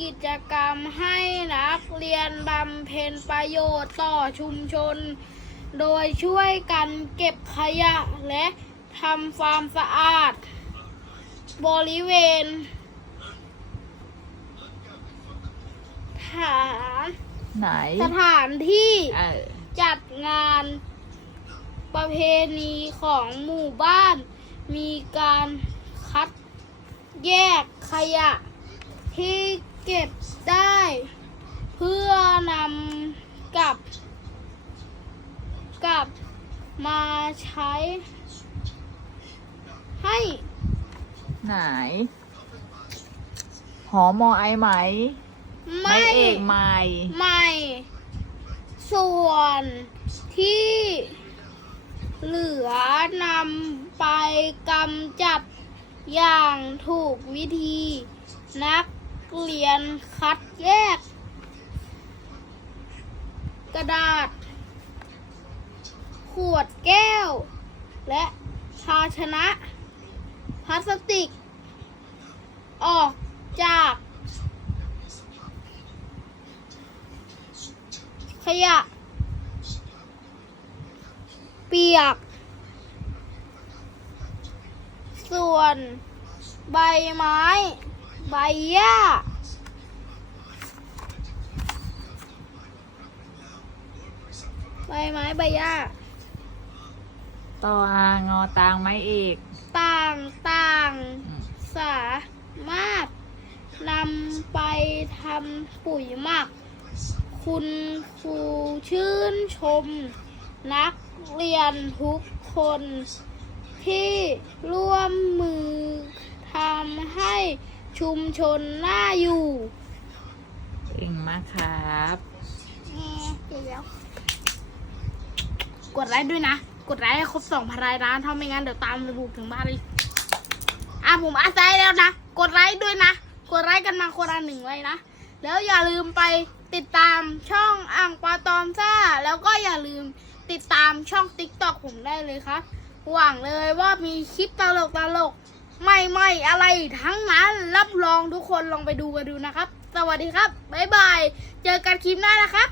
กิจกรรมให้นักเรียนบำเพ็ญประโยชน์ต่อชุมชน โดยช่วยกันเก็บขยะและทำความสะอาด บริเวณฐานไหนสถานที่เออจัดงานประเพณีของหมู่บ้าน มีการคัดแยกขยะที่ เก็บได้ เพื่อนำกลับ กลับมาใช้ ให้ ไหน หอมอไอไหม ไม่เอกใหม่ใหม่ ส่วนที่เหลือนำไปกำจัดอย่างถูกวิธีนัก เรียนคัดแยก กระดาษ ขวดแก้ว และภาชนะ พลาสติก ออกจาก ขยะ เปียก ส่วนใบไม้ ใบหญ้าใบไม้ใบหญ้าต่ออางอตางไม้เอกต่างต่างอืมสามารถนำไปทำปุ๋ยหมัก คุณครูชื่นชม นักเรียนทุกคนที่ร่วมมือทำให้ ชุมชนน่าอยู่เก่งมากครับเดี๋ยวกดไลค์ด้วยนะ กดไลค์ให้ครบสองพันรายนะถ้าไม่งั้นเดี๋ยวตามไปบุกถึงบ้านเลยอะผมอาศัยแล้วนะ กดไลค์ด้วยนะ กดไลค์กันมาคนละหนึ่งไลค์นะ แล้วอย่าลืมไปติดตามช่องอ่างปลาตอมซ่า แล้วก็อย่าลืมติดตามช่องติ๊กต็อกผมได้เลยครับ หวังเลยว่ามีคลิปตลกตลกๆ ไม่ไม่อะไรทั้งนั้นรับรองทุกคนลองไปดูกันดูนะครับ สวัสดีครับ บ๊ายบาย เจอกันคลิปหน้านะครับ